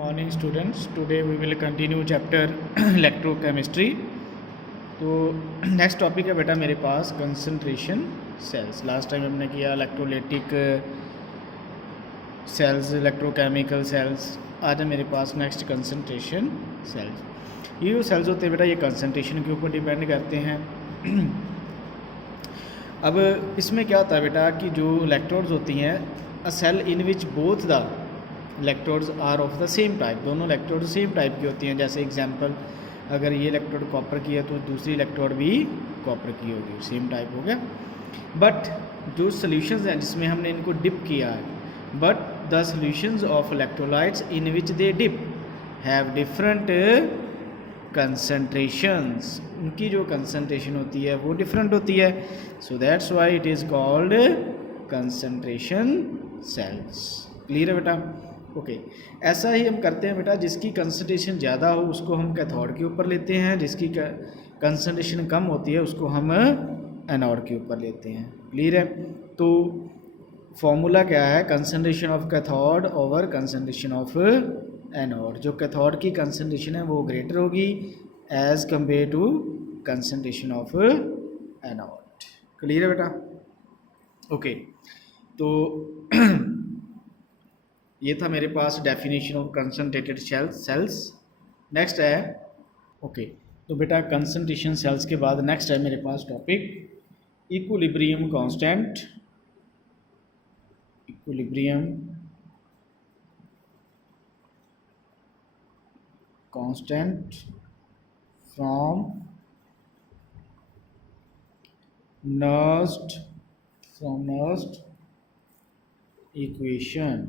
Morning students, today we will continue chapter electrochemistry. तो next topic है बेटा मेरे पास कंसंट्रेशन सेल्स. लास्ट टाइम हमने किया इलेक्ट्रोलाइटिक सेल्स, इलेक्ट्रोकेमिकल सेल्स. आज है मेरे पास नेक्स्ट कंसंट्रेशन सेल्स. ये जो सेल्स होते हैं बेटा ये कंसंट्रेशन के ऊपर डिपेंड करते हैं. अब इसमें क्या होता है बेटा कि जो इलेक्ट्रोड्स होती हैं, a cell in which both the electrodes are of the same type, दोनों इलेक्ट्रोड सेम टाइप की होती हैं. जैसे एग्जांपल, अगर ये इलेक्ट्रोड कॉपर की है तो दूसरी इलेक्ट्रोड भी कॉपर की होगी, सेम टाइप हो गया. बट जो सॉल्यूशंस हैं जिसमें हमने इनको डिप किया है, but the solutions of electrolytes in which they dip have different concentrations. उनकी जो कंसंट्रेशन होती है वो डिफरेंट होती है. So that's why it is called concentration cells. Clear है बेटा? ओके. ऐसा ही हम करते हैं बेटा, जिसकी कंसंट्रेशन ज़्यादा हो उसको हम कैथोड के ऊपर लेते हैं, जिसकी कंसंट्रेशन कम होती है उसको हम एनोड के ऊपर लेते हैं. क्लियर है? तो फॉर्मूला क्या है? Concentration of cathode over concentration of anode. जो कैथोड की कंसंट्रेशन है वो ग्रेटर होगी as compare to concentration of anode. Clear है बेटा? ओके. तो ये था मेरे पास definition of concentrated cells. Next है ओके. तो बेटा कंसंट्रेशन सेल्स के बाद नेक्स्ट है मेरे पास topic equilibrium constant. Equilibrium constant from Nernst equation.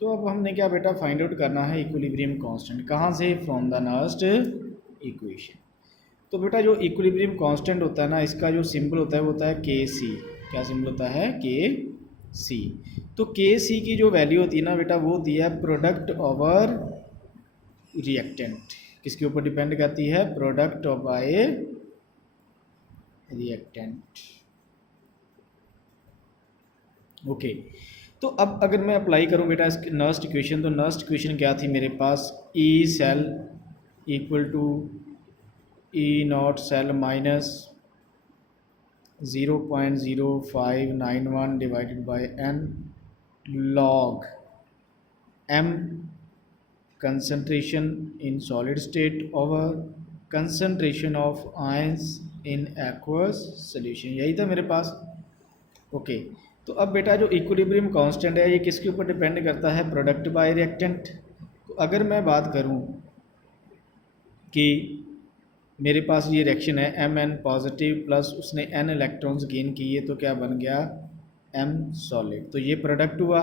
तो अब हमने क्या बेटा फाइंड आउट करना है इक्विलिब्रियम कांस्टेंट. कहाँ से? From the nursed equation. तो बेटा जो इक्विलिब्रियम कांस्टेंट होता है ना, इसका जो सिंबल होता है वो होता है के सी. क्या सिंबल होता है? के सी. तो के सी की जो वैल्यू होती है ना बेटा वो होती है प्रोडक्ट ओवर रिएक्टेंट. किसके ऊपर डिपेंड करती है? Product of by reactant. Okay. तो अब अगर मैं अप्लाई करूं बेटा इसकी नर्स्ट इक्वेशन, तो नर्स्ट इक्वेशन क्या थी मेरे पास? E cell equal to E not cell minus 0.0591 divided by N log M concentration in solid state over concentration of ions in aqueous solution. यही था मेरे पास. ओके. तो अब बेटा जो इक्विलिब्रियम कांस्टेंट है ये किसके ऊपर डिपेंड करता है? Product bye reactant. तो अगर मैं बात करूं कि मेरे पास ये रिएक्शन है एम एन पॉजिटिव प्लस उसने एन इलेक्ट्रॉन्स गेन किए, तो क्या बन गया? M solid. तो ये प्रोडक्ट हुआ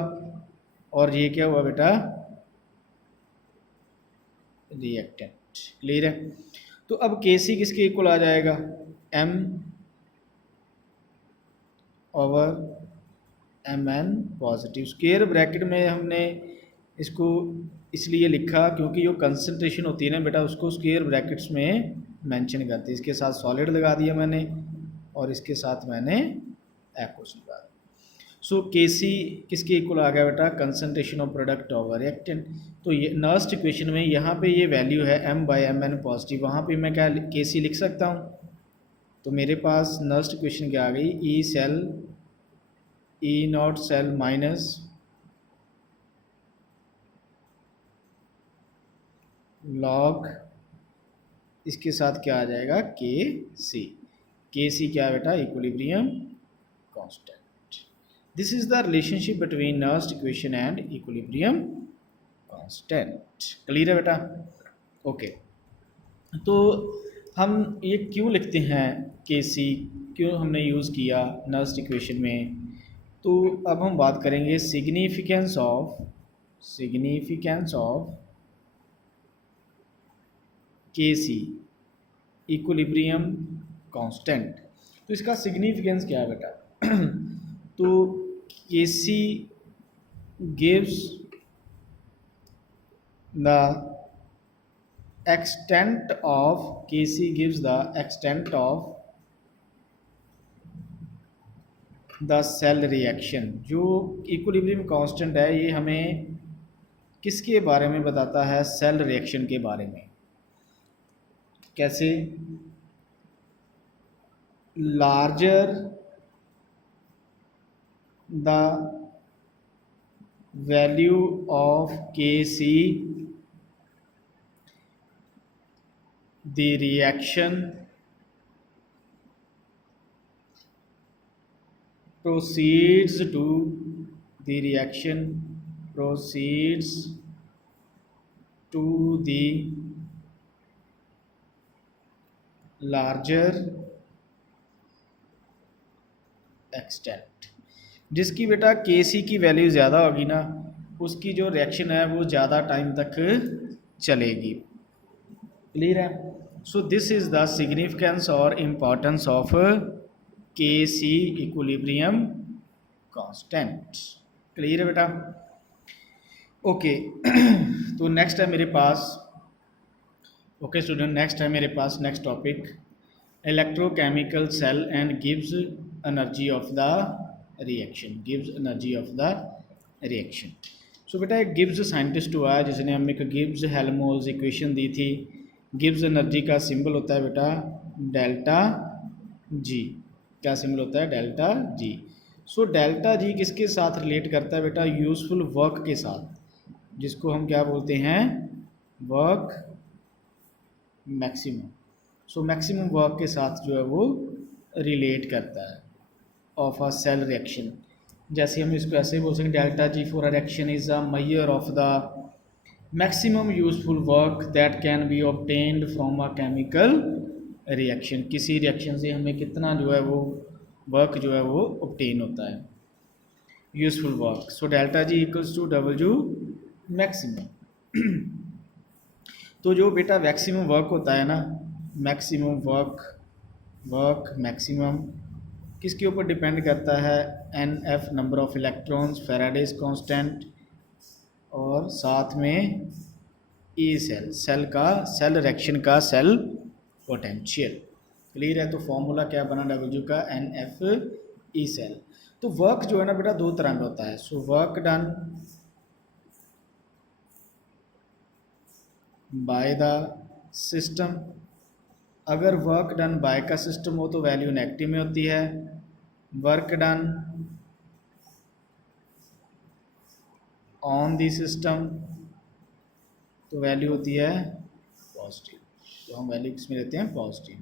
और ये क्या हुआ बेटा? रिएक्टेंट. क्लियर है? तो अब के सी किसके इक्वल आ जाएगा? M over M N positive. Square bracket में हमने इसको इसलिए लिखा क्योंकि जो कंसंट्रेशन होती है ना बेटा उसको स्क्वायर ब्रैकेट्स में मेंशन करते हैं. इसके साथ सॉलिड लगा दिया मैंने और इसके साथ मैंने एक्वस लगा दिया. सो के सी किसके इक्वल आ गया बेटा? Concentration of product over reactant. तो ये नर्स्ट इक्वेशन में यहाँ पे ये वैल्यू है M by M N positive, वहाँ पे मैं क्या के सी लिख सकता हूँ. तो मेरे पास नर्स्ट इक्वेशन क्या आ गई? E cell E not cell minus log इसके साथ क्या आ जाएगा? के सी. के सी क्या है बेटा? Equilibrium constant. This is the relationship between Nernst equation and equilibrium constant. Clear है बेटा? ओके. तो हम ये क्यों लिखते हैं के सी, क्यों हमने यूज़ किया नर्स्ट इक्वेशन में? तो अब हम बात करेंगे सिग्निफिकेंस ऑफ के सी इक्विलिब्रियम कांस्टेंट. तो इसका सिग्निफिकेंस क्या है बेटा? तो K C gives the extent of Kc gives the extent of the cell reaction. जो इक्विलिब्रियम कांस्टेंट है ये हमें किसके बारे में बताता है? सेल रिएक्शन के बारे में। कैसे? Larger the value of Kc, the reaction proceeds to the reaction proceeds to the larger extent। जिसकी बेटा Kc की वैल्यू ज़्यादा होगी ना, उसकी जो रिएक्शन है वो ज़्यादा टाइम तक चलेगी। क्लियर है? So this is the significance और importance of Kc equilibrium constant. Clear है बेटा? ओके तो नेक्स्ट है मेरे पास, ओके स्टूडेंट, नेक्स्ट है मेरे पास next topic electrochemical cell and gives energy of the reaction. Gives energy of the reaction. So बेटा एक गिब्स साइंटिस्ट हुआ है जिसने हमें एक गिब्स हेल्महोल्ट्ज इक्वेशन दी थी। गिब्स एनर्जी का सिंबल होता है बेटा डेल्टा जी। क्या सिंबल होता है? Delta G. सो डेल्टा जी किसके साथ रिलेट करता है बेटा? यूज़फुल वर्क के साथ, जिसको हम क्या बोलते हैं? Work maximum. So maximum work के साथ जो है वो रिलेट करता है ऑफ अ सेल रिएक्शन। जैसे हम इसको ऐसे ही बोल सकते हैं, delta G for a reaction is a measure of the maximum useful work that can be obtained from a chemical reaction. किसी रिएक्शन से हमें कितना जो है वो वर्क जो है वो ऑब्टेन होता है, useful work. So delta G equals to W maximum. तो जो बेटा मैक्सिमम वर्क होता है ना, मैक्सिमम वर्क मैक्सिमम किसके ऊपर डिपेंड करता है? NF number of electrons, Faraday's constant, और साथ में E सेल का, सेल रिएक्शन का सेल पोटेंशियल। क्लियर है? तो फॉर्मूला क्या बना डब्ल्यू का? NF cell. तो वर्क जो है ना बेटा दो तरह का होता है। So work done by the system. अगर वर्क डन बाय का सिस्टम हो तो वैल्यू नेगेटिव में होती है। Work done on the system तो वैल्यू होती है पॉजिटिव। तो हम वैल्यू किसमें लेते हैं? पॉजिटिव।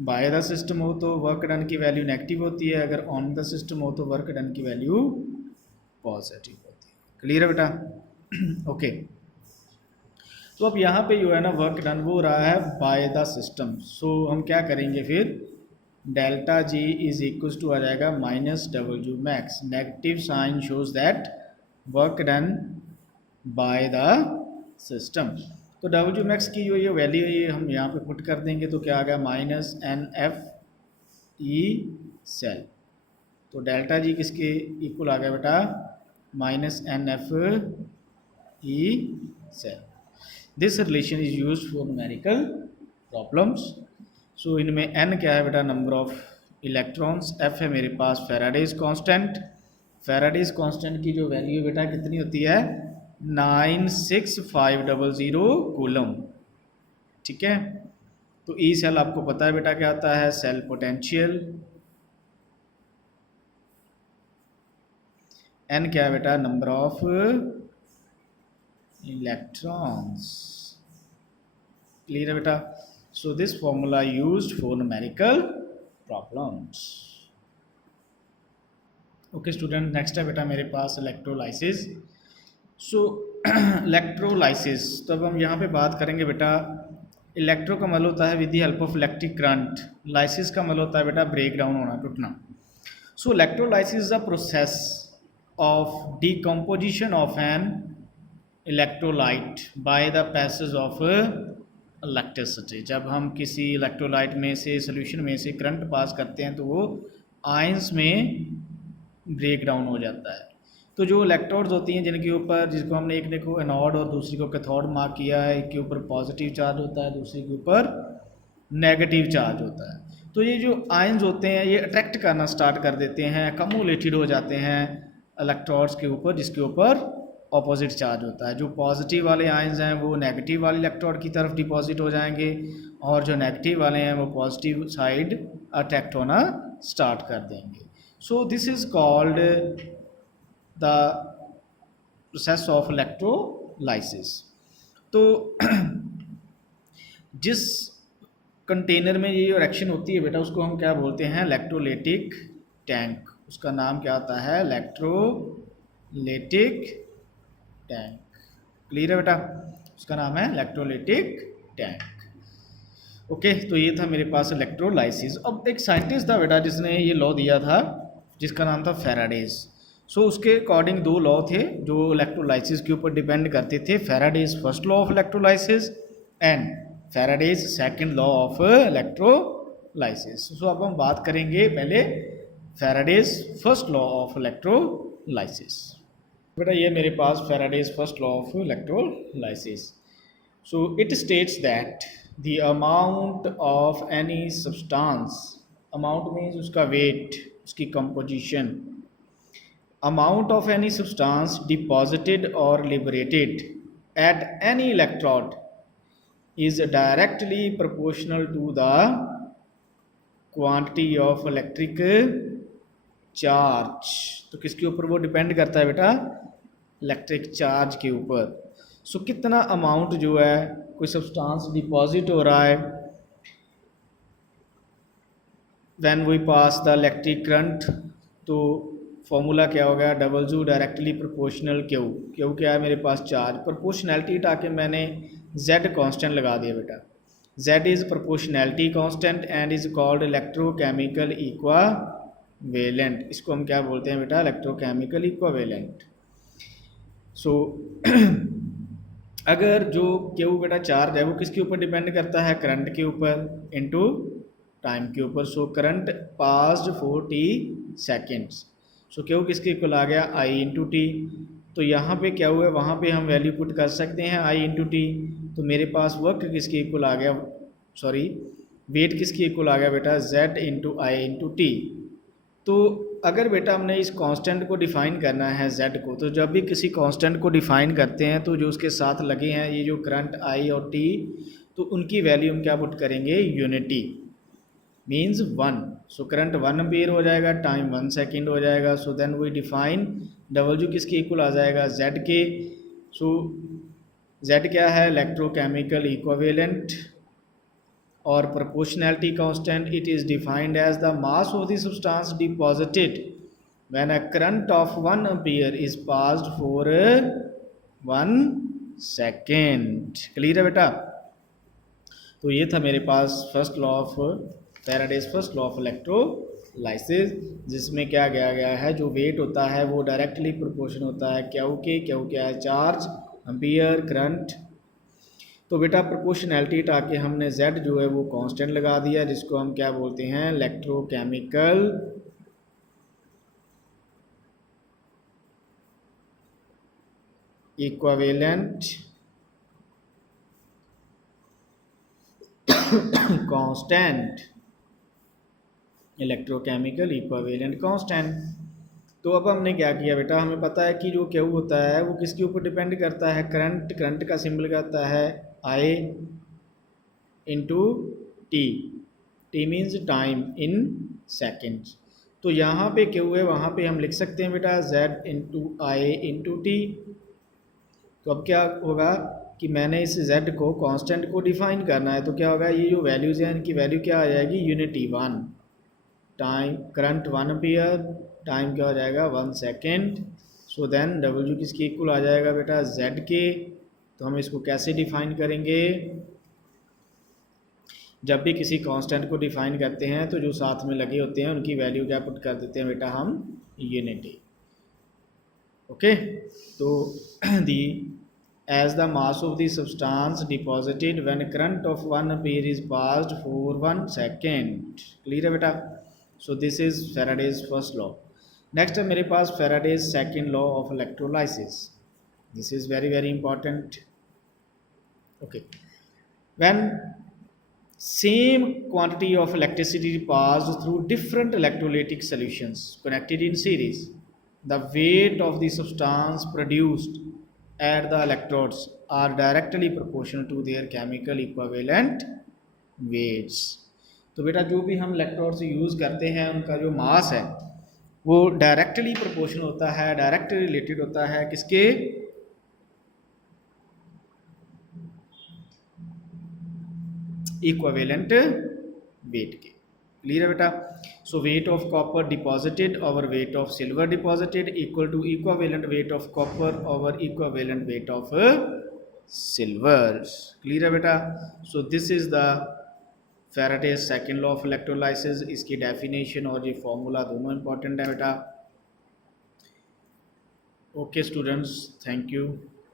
बाय द सिस्टम हो तो वर्क डन की वैल्यू नेगेटिव होती है, अगर ऑन द सिस्टम हो तो वर्क डन की वैल्यू पॉजिटिव होती है। क्लियर है बेटा? ओके तो अब यहाँ पे जो है ना वर्क डन वो रहा है बाय द सिस्टम। सो हम क्या करेंगे फिर? Delta G is equal to आ जाएगा minus W max. Negative sign shows that work done by the system. तो डब्ल्यू मैक्स की जो ये वैल्यू है ये हम यहाँ पे पुट कर देंगे तो क्या आ गया? Minus NF cell. तो डेल्टा जी किसके इक्वल आ गया बेटा? Minus NF cell. This relation is use for numerical problems. So इनमें n क्या है बेटा? Number of electrons. f है मेरे पास फैराडेज कांस्टेंट। फैराडेज कांस्टेंट की जो वैल्यू बेटा कितनी होती है? 96500 कूलम। ठीक है? तो ई सेल आपको पता है बेटा क्या आता है? Cell potential. n क्या है बेटा? Number of electrons. क्लियर है बेटा? So this formula used for numerical problems. Okay student, next है बेटा मेरे पास इलेक्ट्रोलाइसिस। सो इलेक्ट्रोलाइसिस, तो अब हम यहाँ पे बात करेंगे बेटा इलेक्ट्रो का मतलब होता है with the help of electric current. Lysis का मतलब होता है बेटा ब्रेक डाउन होना, टूटना। So electrolysis is a process of decomposition of an electrolyte by the passage of electricity. जब हम किसी इलेक्ट्रोलाइट में से, सोल्यूशन में से करंट पास करते हैं तो वो आयंस में ब्रेक डाउन हो जाता है। तो जो इलेक्ट्रोड्स होती हैं जिनके ऊपर, जिसको हमने एक ने को एनोड और दूसरी को कैथोड मार्क किया है, एक के ऊपर पॉजिटिव चार्ज होता है, दूसरे के ऊपर नेगेटिव चार्ज होता है, तो ये जो आयंस होते हैं ये अट्रैक्ट करना स्टार्ट कर देते हैं, कम्युलेटेड हो जाते हैं इलेक्ट्रोड्स के ऊपर जिसके ऊपर ऑपोजिट चार्ज होता है। जो पॉजिटिव वाले आयंस हैं वो नेगेटिव वाले इलेक्ट्रोड की तरफ डिपॉजिट हो जाएंगे और जो नेगेटिव वाले हैं वो पॉजिटिव साइड अट्रैक्ट होना स्टार्ट कर देंगे। सो this is called the process of electrolysis. तो जिस कंटेनर में ये रिएक्शन होती है बेटा उसको हम क्या बोलते हैं, इलेक्ट्रोलाइटिक टैंक। उसका नाम क्या आता है, इलेक्ट्रोलाइटिक टैंक। क्लियर है बेटा, उसका नाम है इलेक्ट्रोलाइटिक टैंक। ओके, तो ये था मेरे पास इलेक्ट्रोलाइसिस। अब एक साइंटिस्ट था बेटा जिसने ये लॉ दिया था जिसका नाम था फैराडेज। सो उसके अकॉर्डिंग दो लॉ थे जो इलेक्ट्रोलाइसिस के ऊपर डिपेंड करते थे, Faraday's first law of electrolysis and Faraday's second law of electrolysis. So अब हम बात करेंगे पहले Faraday's first law of electrolysis. बेटा ये मेरे पास Faraday's first law of electrolysis. So it states that the amount of any substance, amount means उसका वेट, उसकी composition, amount of any substance deposited or liberated at any electrode is directly proportional to the quantity of electric charge। तो किसके ऊपर वो depend करता है बेटा, electric charge के ऊपर। सो कितना अमाउंट जो है कोई सब्सटेंस डिपॉजिट हो रहा है when we pass the electric current, तो फॉर्मूला क्या होगा, डबल जू डायरेक्टली प्रोपोर्शनल क्यू। क्यू क्या है मेरे पास चार्ज, प्रोपोर्शनैलिटी ताकि मैंने जेड कांस्टेंट लगा दिया बेटा। Z is proportionality constant and is called electrochemical equivalent. इसको हम क्या बोलते हैं बेटा, इलेक्ट्रोकेमिकल इक्वावेलेंट। सो अगर जो क्यू बेटा चार्ज है वो किसके ऊपर डिपेंड करता है, करंट के ऊपर इनटू टाइम के ऊपर। So current passed 40 seconds. So Q किसके इक्वल आ गया, आई इंटू टी। तो यहाँ पे क्या हुआ है वहाँ पे हम वैल्यू पुट कर सकते हैं आई इंटू टी। तो मेरे पास वर्क किसके इक्वल आ गया, सॉरी वेट किसके इक्वल आ गया बेटा, जेड इंटू आई इंटू टी। तो अगर बेटा हमने इस कांस्टेंट को डिफ़ाइन करना है जेड को, तो जब भी किसी कांस्टेंट को डिफ़ाइन करते हैं तो जो उसके साथ लगे हैं ये जो करंट आई और टी, तो उनकी वैल्यू हम क्या पुट करेंगे, unity means 1। So current 1 ampere हो जाएगा, टाइम 1 सेकेंड हो जाएगा। So then we define W किसके इक्वल आ जाएगा, जेड के। सो जेड क्या है, इलेक्ट्रोकेमिकल इक्विवेलेंट और proportionality constant. It is defined as the mass of the substance deposited when a current of 1 ampere is passed for 1 second. Clear है बेटा, तो ये था मेरे पास first law of Faraday's first law of electrolysis, जिसमें क्या गया है जो वेट होता है वो डायरेक्टली प्रोपोर्शन होता है क्यू के। क्यू क्या है, चार्ज, एम्पियर, करंट। तो बेटा प्रोपोर्शनैलिटी ताकि हमने जेड जो है वो कांस्टेंट लगा दिया जिसको हम क्या बोलते हैं, electrochemical equivalent constant, electrochemical equivalent constant. तो अब हमने क्या किया बेटा, हमें पता है कि जो क्यू होता है वो किसके ऊपर डिपेंड करता है, करंट। करंट का सिंबल क्या होता है, I into T. T means time in seconds. तो यहाँ पे क्यू है वहाँ पे हम लिख सकते हैं बेटा जेड इंटू आई इंटू टी। तो अब क्या होगा कि मैंने इस z को कांस्टेंट को डिफाइन करना है, तो क्या होगा, ये जो वैल्यूज़ हैं इनकी वैल्यू क्या आ जाएगी, unity 1, time current 1 ampere, time क्या हो जाएगा 1 सेकेंड। सो देन डब्ल्यू किसकी इक्वल आ जाएगा बेटा, z के। तो हम इसको कैसे डिफाइन करेंगे, जब भी किसी कांस्टेंट को डिफाइन करते हैं तो जो साथ में लगे होते हैं उनकी वैल्यू क्या पुट कर देते हैं बेटा हम, यूनिटी। ओके, तो दी as the mass of the substance deposited when current of 1 ampere is passed for 1 second। clear है बेटा, so this is Faraday's first law। next है मेरे पास Faraday's second law of electrolysis। this is very very important। okay, when same quantity of electricity passed through different electrolytic solutions connected in series, the weight of the substance produced at the electrodes are directly proportional to their chemical equivalent weights। तो बेटा जो भी हम electrodes use करते हैं उनका जो मास है वो डायरेक्टली प्रोपोर्शनल होता है, डायरेक्टली रिलेटेड होता है किसके, इक्विवेलेंट वेट के। क्लियर है बेटा। So weight of copper deposited over weight of silver deposited equal to equivalent weight of copper over equivalent weight of silver. Clear है बेटा। So this is the Faraday's second law of electrolysis. इसकी definition और ये formula दोनों important है बेटा। Okay students, thank you.